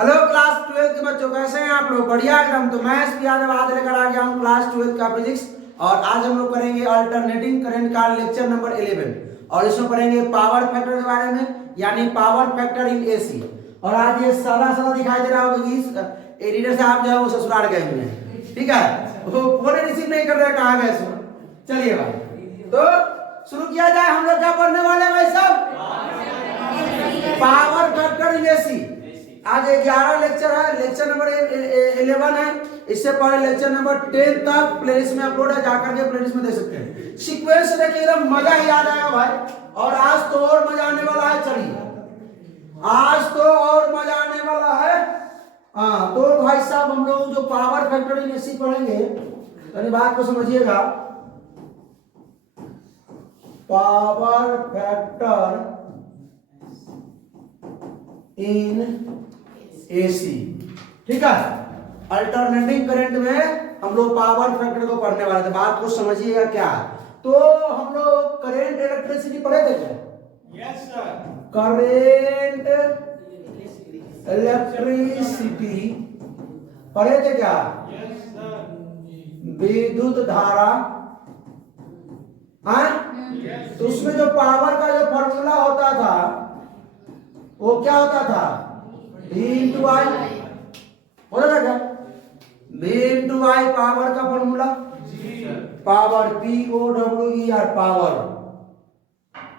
Hello class 12 के बच्चों, कैसे हैं आप लोग? बढ़िया एकदम। तो मैं एस पी यादव आज लेकर आ गया हूँ क्लास 12 का फिजिक्स। और आज हम लोग करेंगे अल्टरनेटिंग करंट का लेक्चर नंबर 11 और इसमें पढ़ेंगे पावर फैक्टर के बारे में, यानी पावर फैक्टर इन एसी। और आज ये सारा दिखाई दे रहा होगा कि एडिटर साहब जो है वो ससुराल गए हुए हैं, ठीक है? वो फोन रिसीव नहीं कर रहे, कहाँ गए सो। चलिए भाई, तो शुरू किया जाए। हम लोग क्या पढ़ने वाले हैं भाई साहब? Power factor in AC. आज 11 लेक्चर है, लेक्चर नंबर 11 है। इससे पहले लेक्चर नंबर 10 तक प्लेलिस्ट में अपलोड है, जाकर के प्लेलिस्ट में दे सकते हैं। सीक्वेंस देखिए, एकदम मजा ही आ जाएगा भाई। और आज तो और मजा आने वाला है। चलिए, आज तो और मजा आने वाला है। हाँ, तो भाई साहब हम लोग जो पावर फैक्टर इन एसी पढ़ेंगे, तो बात को समझिएगा। पावर फैक्टर इन एसी, ठीक है? अल्टरनेटिंग करंट में हम लोग पावर फैक्टर को पढ़ने वाले थे। बात को समझिएगा क्या। तो हम लोग करंट इलेक्ट्रिसिटी पढ़े थे क्या? Yes sir. करंट इलेक्ट्रिसिटी पढ़े थे क्या? Yes sir. विद्युत धारा, हाँ? तो उसमें जो पावर का जो फॉर्मूला होता था वो क्या होता था? V इंटू आई होता था क्या? V इंटू आई पावर का formula. Power POWER, power.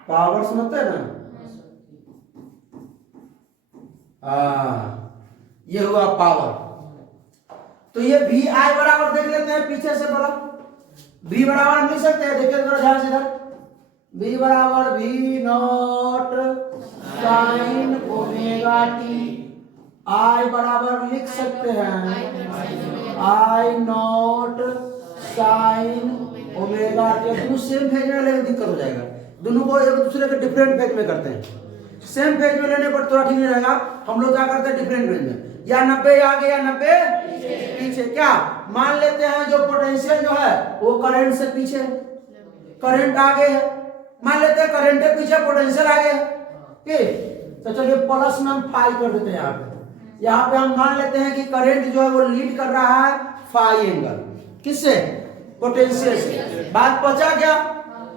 Power समझते हैं ना? ये हुआ पावर। तो ये VI बराबर देख लेते हैं पीछे से, बोलो। V बराबर हम लिख सकते हैं, देखिए थोड़ा ध्यान से इधर। V बराबर V not sine omega T. I बराबर लिख सकते हैं I not sine omega T. दोनों सेम फेज में लेने दिक्कत हो जाएगा, दोनों को एक दूसरे के डिफरेंट फेज में करते हैं। सेम फेज में लेने पर थोड़ा ठीक नहीं रहेगा। हम लोग क्या करते हैं डिफरेंट फेज में, या 90 आगे या 90 पीछे। क्या मान लेते हैं जो पोटेंशियल जो है वो करंट से पीछे, करंट आगे है। मान लेते हैं करंट के पीछे पोटेंशियल आगे है, ठीक? तो चलिए प्लस में हम फाई कर देते हैं। यहाँ पे हम मान लेते हैं कि करंट जो है वो लीड कर रहा है फाई एंगल, किससे? पोटेंशियल से। बात पचा क्या?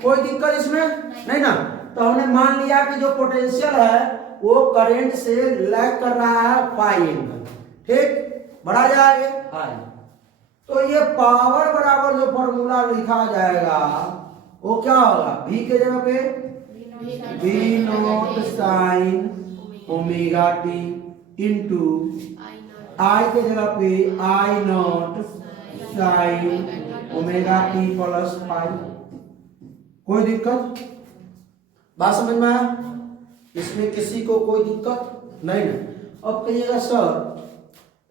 कोई दिक्कत इसमें नहीं ना? तो हमने मान लिया कि जो पोटेंशियल है वो करंट से लैग कर रहा है फाई एंगल, ठीक? बढ़ा जाएगा फाई। तो ये पावर बराबर जो फॉर्मूला लिखा जाएगा वो क्या होगा? V के जगह पे V not sine omega t into I के जगह पे I not sine omega t plus phi. कोई दिक्कत? बात समझ में आया? इसमें किसी को कोई दिक्कत नहीं ना? अब कहिएगा सर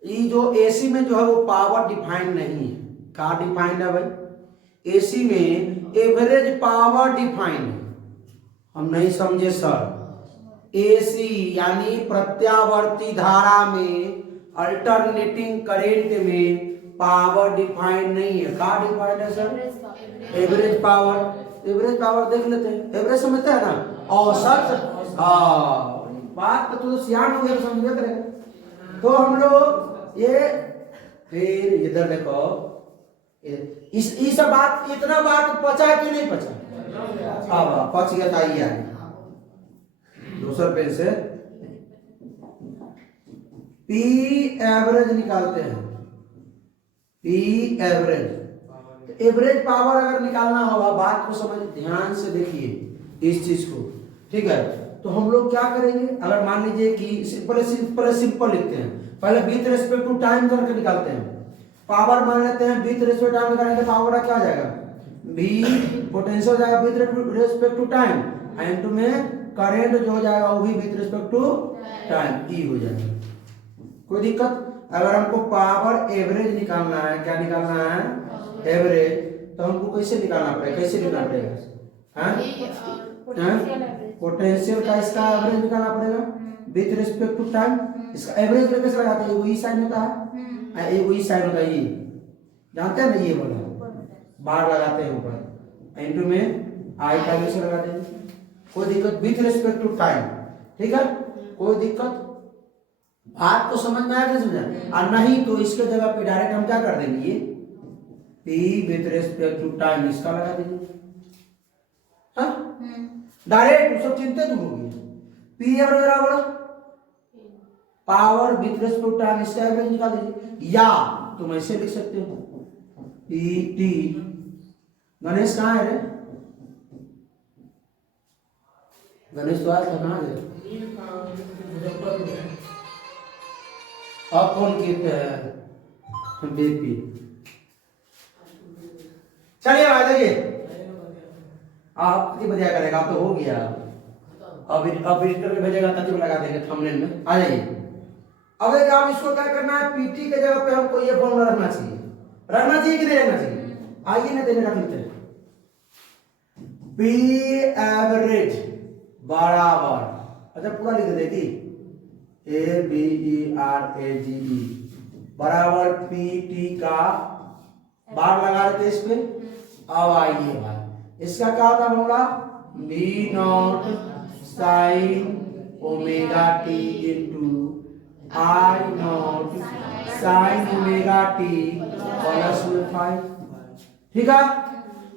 ये जो एसी में जो है वो पावर डिफाइंड नहीं है। क्या डिफाइंड है भाई? एसी में एवरेज पावर डिफाइंड है। हम नहीं समझे सर। एसी यानी प्रत्यावर्ती धारा में, अल्टरनेटिंग करंट में पावर डिफाइंड नहीं है। क्या डिफाइंड है sir? Average power. Average power देख लेते हैं, एवरेज समझते हैं ना? औसत। बात तो सियान हो गया, समझ रहे। तो हम लोग ये फिर इधर देखो, इस बात, इतना बात पचा कि नहीं पचा? हाँ पच गया था। ये दूसरे पेन से P एवरेज निकालते हैं। P एवरेज, एवरेज पावर अगर निकालना होगा, बात को समझ ध्यान से देखिए इस चीज को, ठीक है? तो हम लोग क्या करेंगे, अगर मान लीजिए कि पहले सिंपल लिखते हैं, पहले विथ रिस्पेक्ट टू टाइम करके निकालते हैं। पावर मान लेते हैं विथ रिस्पेक्ट टाइम निकालेंगे तो पावर क्या आ जाएगा? V पोटेंशियल जाएगा with respect to time, into में करंट जो हो जाएगा वो भी with respect to time, E हो जाएगा। कोई दिक्कत? अगर हमको पावर एवरेज निकालना है, क्या निकालना है? एवरेज। तो हमको कैसे निकालना पड़ेगा? कैसे निकालना पड़ेगा? पोटेंशियल का इसका एवरेज निकालना पड़ेगा विथ रिस्पेक्ट टू टाइम। इसका एवरेज कैसे लगाते हैं? ये साइन होता है, ये साइन होता है, ये जानते हैं ना? ये बोला बार लगाते हैं ऊपर, इनटू में आई का वैल्यू लगा देंगे। कोई दिक्कत? विथ रिस्पेक्ट टू टाइम, ठीक है? कोई दिक्कत? बात तो समझ में आया कि नहीं समझा? और नहीं तो इसके जगह पे डायरेक्ट हम क्या कर देंगे, ये p with respect to time इसका लगा देंगे, हाँ डायरेक्ट सब चिंता दूर होगी। p बराबर power with respect to time इसका एवरेज निकाल दीजिए, या तुम ऐसे लिख सकते हो p t। गणेश कहाँ है रे? गणेश तो आज कहाँ है? अब कौन कहते हैं बेपी? चलिए आ जाइए, आप कितनी बढ़िया करेगा, आप तो हो गया। अब एडिटर में भेजेगा तब लगा देंगे थंबनेल में। आ जाइए, अब एक आप इसको क्या करना है, पीटी के जगह पे हमको ये फॉर्मूला रखना चाहिए, रखना चाहिए कि नहीं रखना चाहिए? आइए ना देने रख लेते हैं। पी एवरेज बराबर, अच्छा पूरा लिख देते कि ABERAGE बराबर PT का बार लगा देते इस पे। अब आइए भाई, इसका क्या होता है formula, V not sine omega t into I not sine omega t plus 5, ठीक है।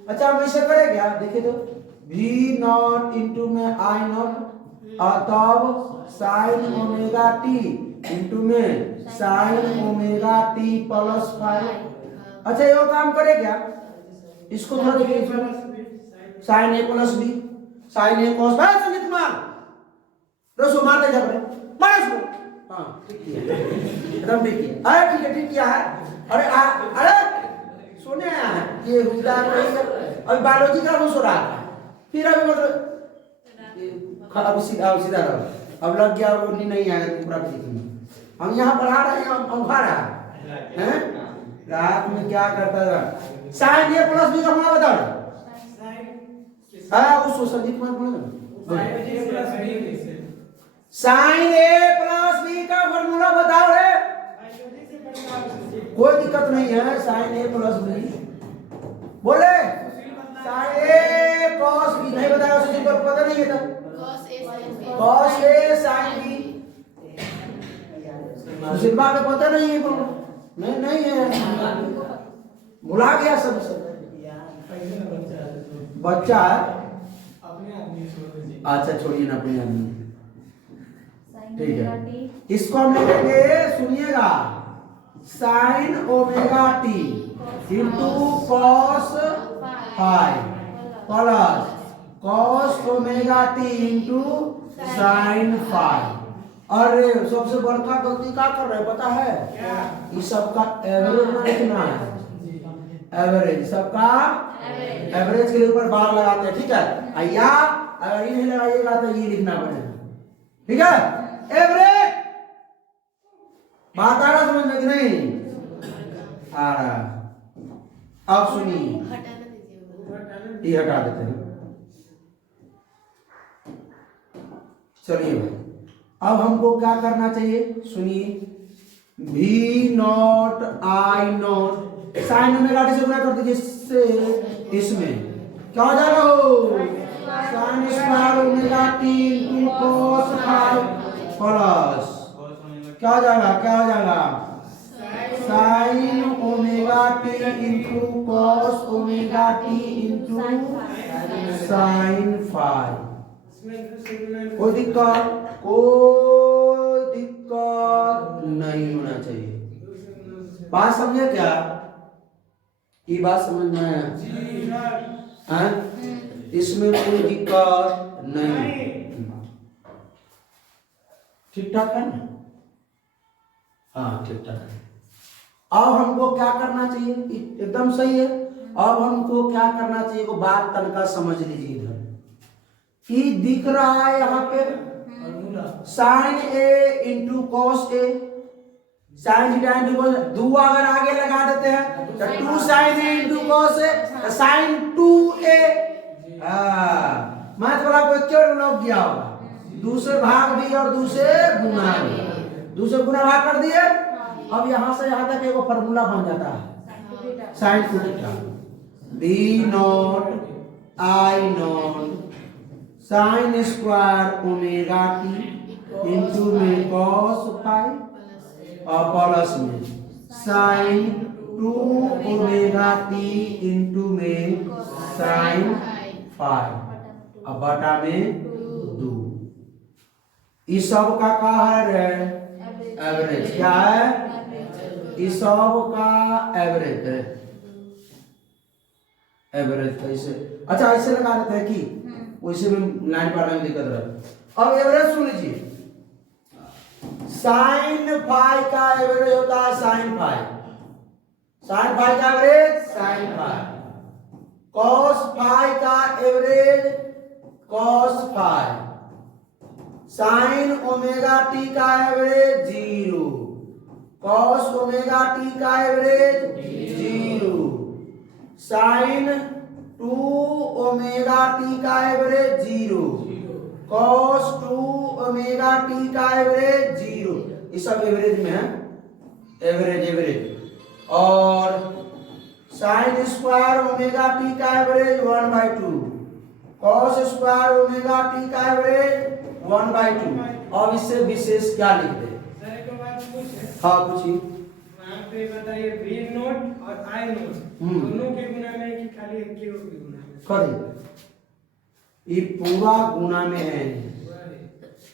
अच्छा हम इसे करें क्या, देखिए तो V नॉट इंटू में I नॉट और तब साइन ओमेगा t इंटू में साइन ओमेगा t प्लस 5। अच्छा ये काम करे क्या, इसको थोड़ा देखिए, sine a plus b sine a cos बस संगीत मार रसो मारते जा रहे मार इसको, हां ठीक है एकदम ठीक है, अरे ठीक है ठीक किया है। अरे अरे सुने ये हुदा अभी बायोलॉजी का हो रहा है, फिर अभी मतलब अब सीधा रहो, अब लग गया वो नहीं आएगा पूरा ठीक। हम यहाँ पढ़ा रहे हैं, हम खा रहा है रात में क्या करता था, साइन ए प्लस बी का फॉर्मूला बताओ। हाँ उसको संदीप कुमार बोलो, साइन ए प्लस बी का फॉर्मूला बताओ रे। कोई दिक्कत नहीं है, साइन ए प्लस बी बोले, साइन ए कॉस बी नहीं बताया, उसे तो पता नहीं है था कॉस ए साइन बी, सुशीलबा को पता नहीं है, नहीं है, भुला गया सब बच्चा है, अच्छा छोड़िए ना अपने आदमी, ठीक है। इसको हम लिखेंगे, सुनिएगा, sign omega t into cos five plus cos omega t into sine five. अरे सबसे बड़का गलती क्या कर रहे पता है, इस सबका एवरेज में लिखना है, एवरेज सबका एवरेज के ऊपर बार लगाते हैं, ठीक है। या अगर ये नहीं लगाइएगा तो ये लिखना पड़ेगा, ठीक है। एवरेज बात आ रहा समझ में कि नहीं आ रहा? अब सुनिए, ये हटा देते हैं, चलिए भाई अब हमको क्या करना चाहिए, सुनिए, V not I not sine omega T से गुणा कर दीजिए, इससे इसमें क्या हो जाएगा, हो sign square omega T into cos five plus क्या हो जाएगा sign omega T into cos omega T into sine five. कोई दिक्कत नहीं होना चाहिए, बात समझे क्या, ये बात समझ में आया, इसमें कोई दिक्कत नहीं, ठीक ठाक है ना, हाँ ठीक ठाक है। अब हमको क्या करना चाहिए, एकदम सही है। अब हमको क्या करना चाहिए, वो बात तनका समझ लीजिए, इधर कि दिख रहा है यहाँ पे sine A into cos A, sine theta into cos, दो अगर आगे लगा देते हैं तो two sine A into cos A sine two A, math वाला को क्यों लग गया होगा, दूसरे भाग भी और दूसरे गुना भी, दूसरे गुना भाग कर दिए। अब यहां से यहां तक एक फॉर्मूला बन जाता है, sine two theta B not I not sine square omega t into में कॉस फाई और प्लस में साइन 2 ओमेगा टी इंटू में साइन फाई अब बटा में 2। इस सब का है एवरेज क्या है? इस सब का एवरेज कैसे? अच्छा ऐसे लगा देते हैं कि वैसे में लाइन पर में दिक्कत रहा। अब एवरेज सुन लीजिए, साइन फाई का एवरेज होता है साइन फाई का average sine phi, cos phi का average cos phi, sine omega t का एवरेज 0, कॉस ओमेगा टी का एवरेज 0, साइन 2 ओमेगा टी का एवरेज 0, कॉस 2 ओमेगा टी का एवरेज 0। ये सब एवरेज में है, एवरेज। और साइन स्क्वायर ओमेगा टी का average 1/2, cos square omega t का एवरेज 1/2। अब इससे विशेष क्या लिखते हैं? सर एक बात पूछे। हाँ पूछिए। आप ये बताइए v नोट और i नोट दोनों के गुना में कि खाली एक के गुना में? करिए, ये पूरा गुना में है।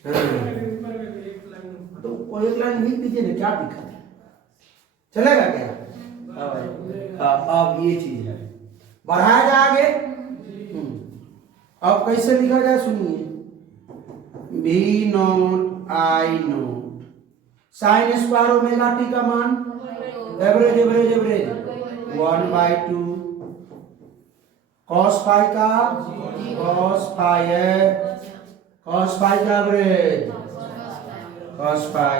ऊपर में भी एक लाइन तो कोई एक लाइन लिख दीजिए ना, क्या दिक्कत है? चलेगा क्या? अब ये चीज है, बढ़ाया जाए आगे। अब कैसे लिखा जाए सुनिए, v not i not, sine square omega t का मान एवरेज 1/2, कॉस फाई का कॉस फाई है, कॉस फाई का एवरेज कॉस फाई,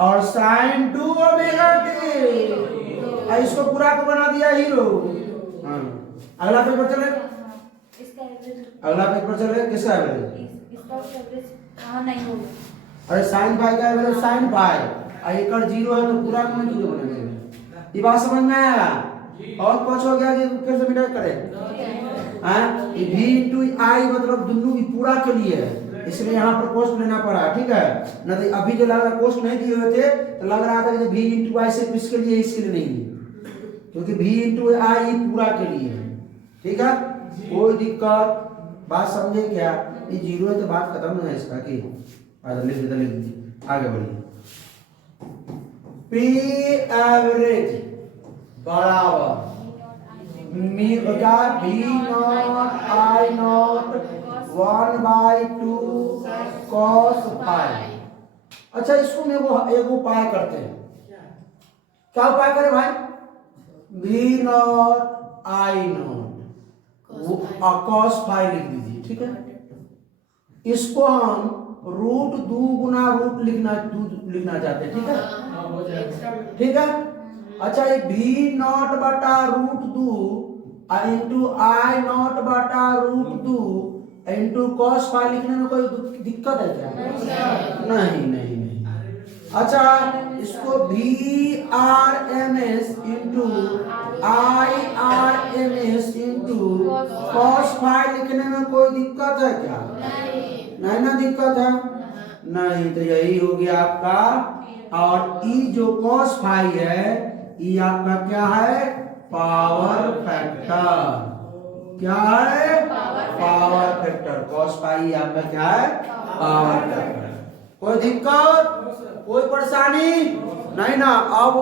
और साइन 2 ओमेगा टी, इसको पूरा को बना दिया हीरो। हाँ अगला पेज पर चले, अगला पेज पर चले। किसका एवरेज? नहीं होगा। अरे साइन फाई का एवरेज साइन फाई, और एकड़ 0 है तो पूरा को नहीं 0 बनेगा। ये बात समझ में आया? और कुछ हो गया कि फिर से मिटा करें। हाँ ये v इंटू आई मतलब दोनों की पूरा के लिए है, इसलिए यहाँ पर कोष्ट लेना पड़ा, ठीक है ना? तो अभी जो लग रहा कोष्ट नहीं दिए हुए थे तो लग रहा था कि v इंटू आई सिर्फ इसके लिए, इसके लिए नहीं है, क्योंकि v इंटू आई पूरा के लिए है, ठीक है? कोई दिक्कत? बात समझे क्या? ये 0 है तो बात खत्म है इसका की लिख दीजिए, आगे बढ़िए। पी एवरेज बराबर मी बटा v not i not 1/2 cos phi. अच्छा इसको में वो एक उपाय करते हैं, क्या उपाय करें भाई? v not i not cos phi लिख दीजिए, ठीक है? इसको हम √2 गुना रूट लिखना चाहते हैं, ठीक है? ठीक है। अच्छा ये v नॉट बटा √2 इंटू आई नॉट बटा √2 इंटू कॉस फाई लिखने में कोई दिक्कत है क्या? नहीं। अच्छा इसको VRMS into IRMS into cos phi लिखने में कोई दिक्कत है क्या? नहीं ना दिक्कत है, नहीं। तो यही हो गया आपका। और ई जो कॉस फाई है ये आपका क्या है? Power factor. क्या है? Power factor. कॉस फाई आपका क्या है? Power factor. कोई दिक्कत, कोई परेशानी नहीं ना? अब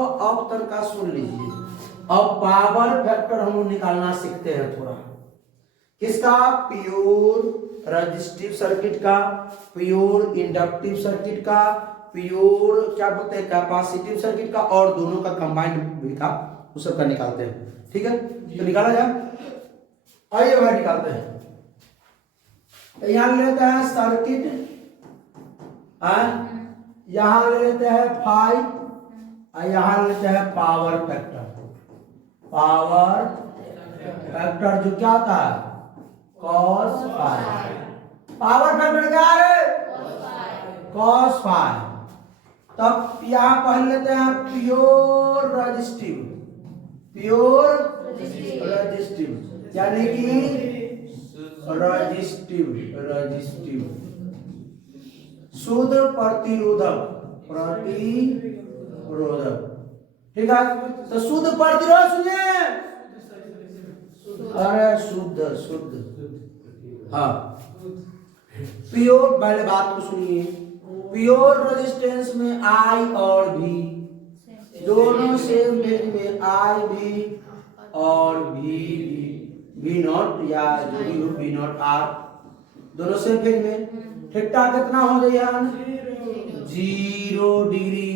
तक का सुन लीजिए। अब पावर फैक्टर हम निकालना सीखते हैं थोड़ा। किसका? प्योर रेजिस्टिव सर्किट का, प्योर इंडक्टिव सर्किट का, प्योर क्या बोलते हैं कैपेसिटिव सर्किट का, और दोनों का कंबाइंड भी का, उस सब का निकालते हैं, ठीक है? तो निकाला जाए, आइए भाई निकालते हैं। यहां लेते हैं सर्किट, यहां लेते हैं फाई, और यहां लेते हैं पावर फैक्टर। पावर फैक्टर जो क्या था? Cos phi. पावर फैक्टर क्या है? Cos phi. तब यहां पहले लेते हैं प्योर रेजिस्टिव, प्योर रेजिस्टिव यानी कि रेजिस्टिव शुद्ध प्रतिरोधक, प्रतिरोधक, ठीक है। तो शुद्ध प्रतिरोध सुनिए, अरे शुद्ध शुद्ध, हाँ प्योर, पहले बात को सुनिए, प्योर रेजिस्टेंस में आई और भी दोनों सेम रेंज में, आई भी और भी नॉट या जो भी हो भी नॉट आर दोनों सेम फेज में, थीटा कितना हो गया 0 डिग्री,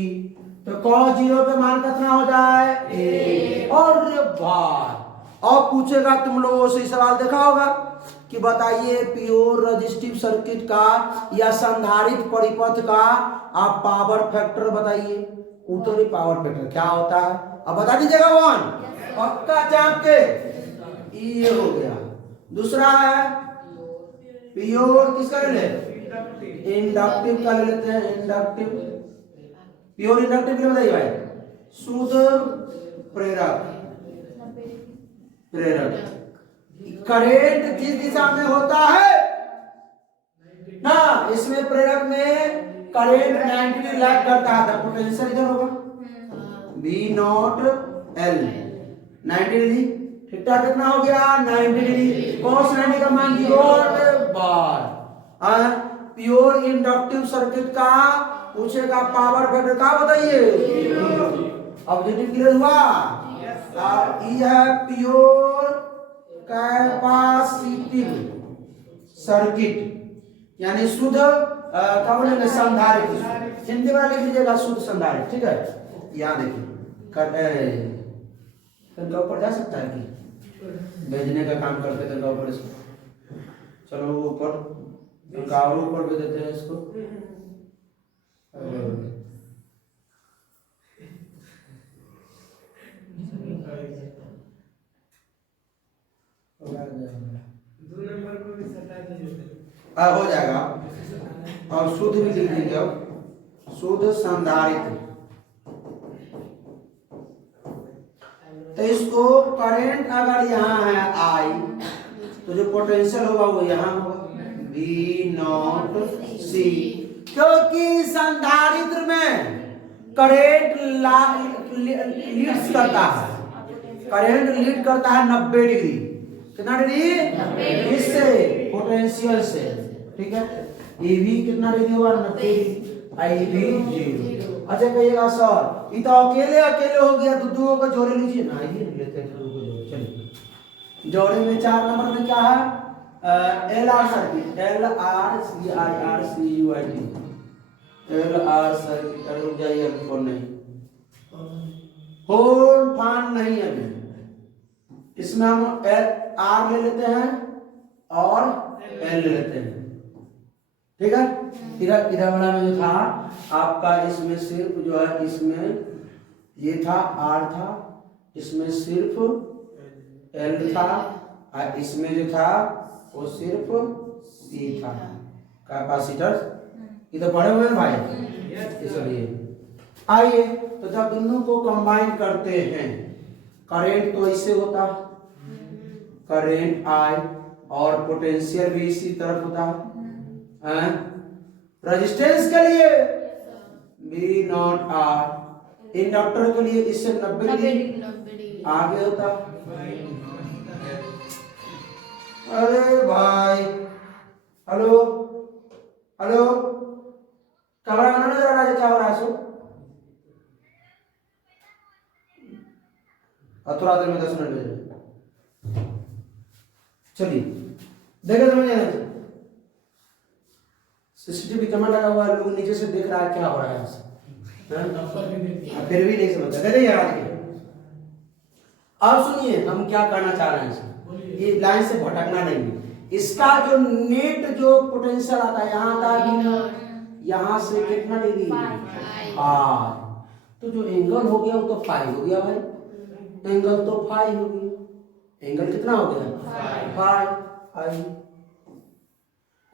तो cos 0 पे मान कितना हो जाए 1। और भाई अब पूछेगा तुम लोगों से सवाल देखा होगा कि बताइए प्योर रजिस्टिव सर्किट का या संधारित्र परिपथ का आप पावर फैक्टर बताइए, उत्तरी पावर फैक्टर क्या होता है, अब बता दीजिएगा 1 पक्का चाप के, ये हो गया। दूसरा है प्योर, किसका ले लें इंडक्टिव का ले लेते हैं, इंडक्टिव, प्योर इंडक्टिव के लिए बताइए भाई, शुद्ध प्रेरक, प्रेरक करेंट किस दिशा में होता है ना, इसमें प्रेरक में करेंट 90 डिग्री लैग करता है, पोटेंशियल इधर होगा V not L 90 degree, theta कितना हो गया 90 डिग्री, cos 90 का मान 0 बार। प्योर इंडक्टिव सर्किट का पूछेगा पावर फैक्टर का बताइए, ऑब्जेक्टिव क्लियर हुआ। ये है प्योर कैपेसिटिव सर्किट, यानी शुद्ध क्या बोलेंगे संधारित्र, हिंदी में लिख लीजिएगा शुद्ध संधारित्र, ठीक है। यहाँ देखिए तनका ऊपर जा सकता है कि भेजने का काम करते तनका ऊपर इसको, चलो ऊपर तनका और ऊपर भेज देते हैं इसको, हो जाएगा। और शुद्ध भी लिख देंगे, अब शुद्ध संधारित्र, तो इसको करंट अगर यहाँ है आई, तो जो पोटेंशियल होगा वो यहाँ होगा V नॉट C, क्योंकि संधारित्र में करंट लीड्स करता है, करंट लीड करता है 90 डिग्री, कितना डिग्री इससे पोटेंशियल से, ठीक है। ये भी कितना डिग्री हुआ 90 डिग्री, आई भी 0। अच्छा कहिएगा सर ये तो अकेले अकेले हो गया, तो दो को जोड़े लीजिए ना, ये लेते हैं दो को जोड़े, चलिए जोड़े में 4 नंबर में क्या है L R circuit, L R C I R C U I T, L R circuit, रुक जाइए अभी फोन नहीं, फोन फान नहीं अभी, इसमें हम एल आर ले लेते हैं और एल ले लेते हैं, ठीक है। इधर इधर वाला में जो था आपका, इसमें सिर्फ जो है इसमें ये था आर था, इसमें सिर्फ एल था, और इसमें जो था वो सिर्फ सी था, कैपेसिटर। ये तो पढ़े हुए हैं भाई, इसलिए आइए तो जब दोनों को कंबाइन करते हैं, करंट तो ऐसे होता करंट आई और पोटेंशियल भी इसी तरफ होता है, रेजिस्टेंस के लिए V नॉट R, इंडक्टर के लिए इससे 90 डिग्री आगे होता। अरे भाई हेलो हेलो, कैमरा मैन नजर आ रहा है क्या हो रहा है सो, थोड़ा देर में 10 मिनट भेज, चलिए देखे समझ, सीसीटीवी कैमरा लगा हुआ है, लोग नीचे से देख रहा है क्या हो रहा है, फिर भी नहीं समझता, दे देंगे आज के। अब सुनिए हम क्या करना चाह रहे हैं, ये लाइन से भटकना नहीं, इसका जो नेट जो पोटेंशियल आता है यहाँ आता, यहाँ से कितना डिग्री हाँ, तो जो एंगल हो गया वो तो फाई हो गया भाई, एंगल तो फाई हो गया, एंगल कितना हो गया फाई, फाई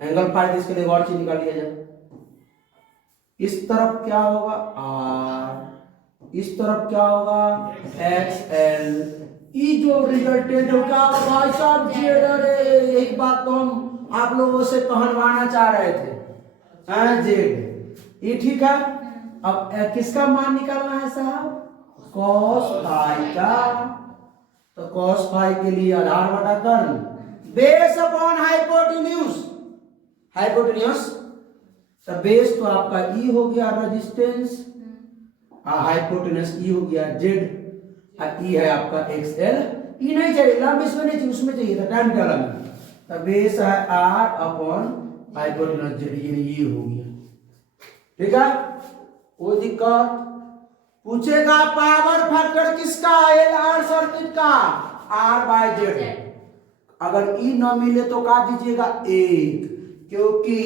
एंगल फाई, इसके लिए और चीज निकाल लिया जाए, इस तरफ क्या होगा आर, इस तरफ क्या होगा एक्स एल, ये जो रिजल्टेंट हो क्या भाई साहब जेड, एक बात तो हम आप लोगों से कहलवाना चाह रहे थे, जेड, ये ठीक है। अब किसका मान निकालना है साहब? कॉस फाई का। तो कॉस फाई के लिए आधार बटा कर्ण बेस अपॉन हाइपोटेन्यूज, हाइपोटेन्यूज तो बेस तो आपका ई हो गया रेजिस्टेंस, हाइपोटेन्यूज ई हो गया जेड, ई है आपका एक्सएल। ई नहीं चाहिए लंब, इसमें नहीं चाहिए, उसमें चाहिए था टाइम का लंब। तो बेस है आर अपॉन हाइपोटेन्यूज जेड, ये हो गया। ठीक है, कोई दिक्कत? पूछेगा पावर फैक्टर किसका? एल आर सर्किट का, आर बाय जेड। अगर ई न मिले तो का दीजिएगा 1, क्योंकि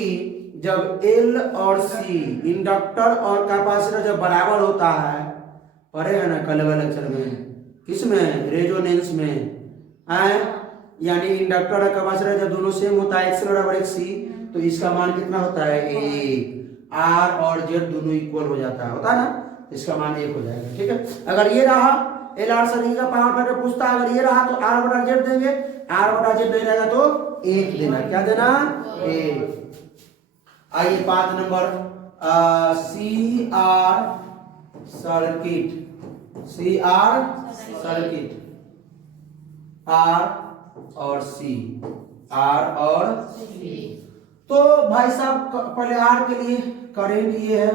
जब एल और सी इंडक्टर और कैपेसिटर जब बराबर होता है, पढ़ेगा ना कल वाले लेक्चर में, किसमें? रेजोनेंस में है। यानी इंडक्टर और कैपेसिटर जब दोनों सेम होता है, एक्स बराबर एक्स सी, तो इसका मान कितना होता है? 1। आर और जेड दोनों इक्वल हो जाता है, होता है ना, इसका मान 1 हो जाएगा। ठीक है, अगर ये रहा एल आर सर्किट का पावर फैक्टर पूछता है, अगर ये रहा तो आर बटा जेड देंगे, आर बटा जेड नहीं रहेगा तो 1 देना। क्या देना? 1। आइए 5 number, C R circuit, C R circuit, R और सी, आर और सी। तो भाई साहब पहले आर के लिए करेंट ये है,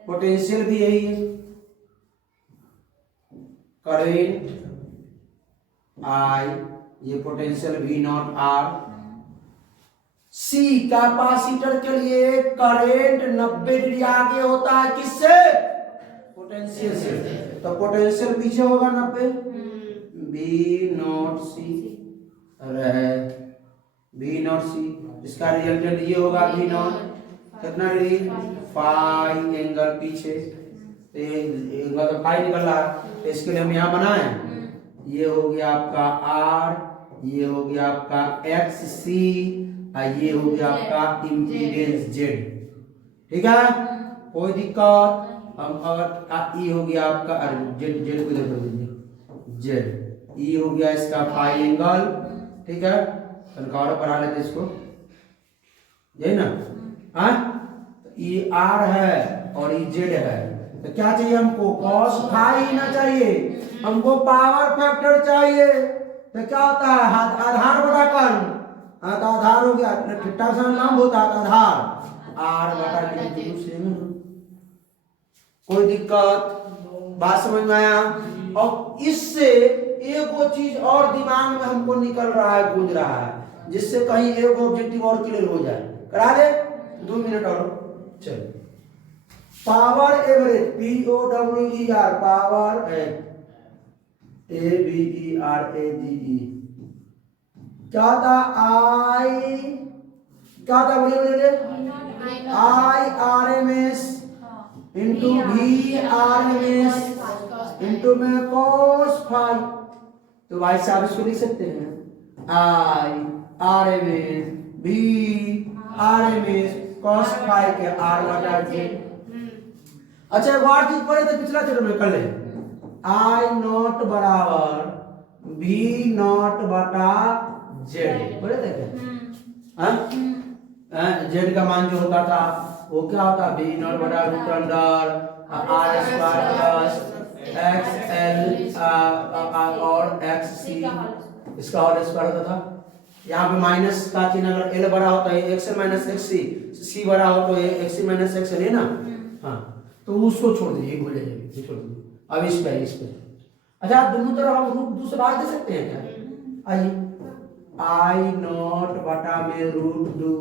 पोटेंशियल भी यही है, करेंट आई, ये potential V naught R. C capacitor के लिए करेंट 90 डिग्री आगे होता है, किससे? पोटेंशियल से। तो पोटेंशियल पीछे होगा 90, बी नॉट सी रहे, बी नॉट सी, इसका रिजल्टेंट ये होगा बी नॉट कितना डिग्री? 5 एंगल पीछे, तो ये एंगल तो 5 निकल रहा है, तो इसके लिए हम यहाँ बनाए, ये हो गया आपका आर, ये हो गया आपका एक्स सी, ये हो गया आपका इम्पीडेंस जेड। ठीक है, कोई दिक्कत? हम अगर ये हो गया आपका जेड, जेड को देखो दीजिए, जेड, ये हो गया इसका 5 एंगल। ठीक है, और बढ़ा लेते इसको, यही ना, हाँ, ये आर है और ये जेड है, तो क्या चाहिए हमको? कॉस फाई ना चाहिए, हमको पावर फैक्टर चाहिए। तो क्या होता है? आधार बटा कर्ण, तो आधार हो गया, ठिट्ठा सा नाम होता है आधार, आर बटा जेड सेम। कोई दिक्कत? बात समझ में आया? और इससे एक वो चीज और दिमाग में हमको निकल रहा है, गूंज रहा है, जिससे कहीं एक ऑब्जेक्टिव और क्लियर हो जाए। करा दे 2 मिनट और, चलो। Power average, POWER, power ABERAGE, क्या था? आई, क्या था? बोलिए IRMS इंटू VRMS इंटू में कॉस फाई। तो भाई साहब इसको लिख सकते हैं IRMS VRMS कॉस फाई के आर बटा जेड। अच्छा एक और चीज पढ़े थे पिछला चैप्टर में, कर ले, आई नॉट बराबर भी नॉट बटा जेड, पढ़े थे क्या? जेड का मान जो होता था वो क्या होता? बी नॉट बटा root under R square plus X L और एक्स सी, इसका होल स्क्वायर होता था। यहाँ पे माइनस का चिन्ह अगर एल बड़ा होता है एक्स एल माइनस एक्स सी, सी बड़ा हो तो एक्स सी माइनस एक्स एल है ना, हाँ, तो उसको छोड़ दीजिए, भूल जाइए, छोड़ दीजिए। अब इस पे अच्छा दोनों तरफ हम रूट 2 से भाग दे सकते हैं क्या? आइए, आई नॉट बटा में रूट 2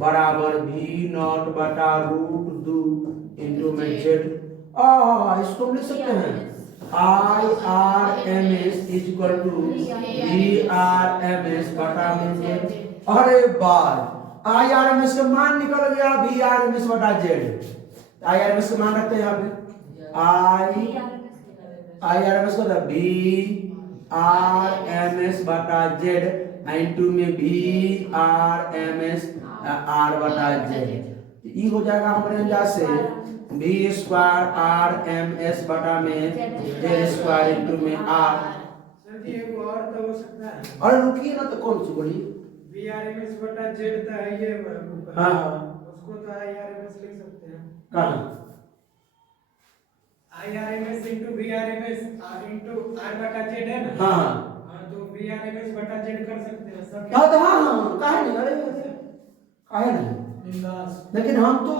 बराबर भी नॉट बटा रूट 2 इंटू में जेड। इसको हम लिख सकते हैं IRMS is equal to VRMS बटा में जेड। अरे बार IRMS का मान निकल गया VRMS बटा जेड। IRMS का मान रखते हैं यहाँ पे, IRMS को VRMS बटा जेड इंटू में VRMS आर बटा जेड। ये हो जाएगा हमारे अंदाज से V स्क्वायर RMS बटा में जेड स्क्वायर इंटू में आर। सर जी एक और तो हो सकता है, अरे रुकिए ना, तो कौन सी बोलिए? VRMS बटा जेड तो है ये, हाँ उसको तो है IRMS लिख सकते हैं। कहाँ IRMS into VRMS into R बटा Z है ना? हाँ हाँ, तो VRMS बटा Z कर सकते हैं सब। हाँ तो हाँ काहे नहीं, अरे काहे नहीं, लेकिन हम तो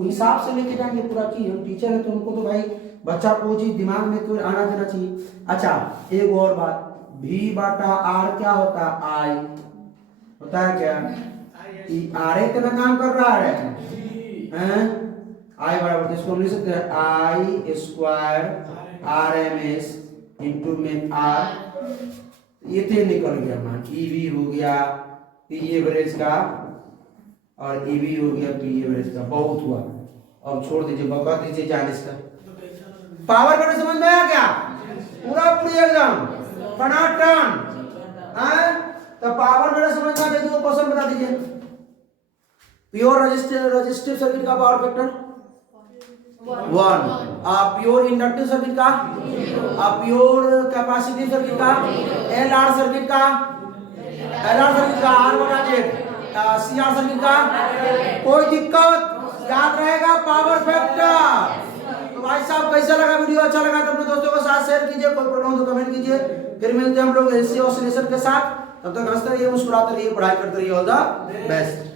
हिसाब से लेके जाएंगे पूरा की, हम टीचर है तो उनको तो भाई बच्चा को जी दिमाग में तो आना देना चाहिए। अच्छा एक और बात, V बटा R क्या होता है, I होता है क्या, आर ए कितना काम कर रहा है हैं, I बराबर इसको हम लिख सकते हैं I स्क्वायर RMS इंटू में R, ये थे निकल गया मान, EV हो गया P एवरेज का और EV हो गया P एवरेज का, बहुत हुआ, अब छोड़ दीजिए, बता दीजिए 40 का। पावर बड़े समझ में आया क्या, पूरा पूरी एकदम टनाटन हैं, तो पावर बड़े समझ में आ गया तो क्वेश्चन बता दीजिए। प्योर रेजिस्टिव सर्किट का power factor 1, pure inductive circuit का, प्योर कैपेसिटिव सर्किट का, LR सर्किट का, LR सर्किट का R बटा Z, CR सर्किट का, कोई दिक्कत, याद रहेगा पावर फैक्टर। तो भाई साहब कैसा लगा वीडियो, अच्छा लगा तो अपने दोस्तों के साथ शेयर कीजिए, कोई प्रॉब्लम हो तो कमेंट कीजिए, फिर मिलते हैं हम लोग एलसी ऑसिलेशन के साथ, तब तक हंसते रहिए, मुस्कुराते रहिए, पढ़ाई करते रहिए, ऑल द बेस्ट।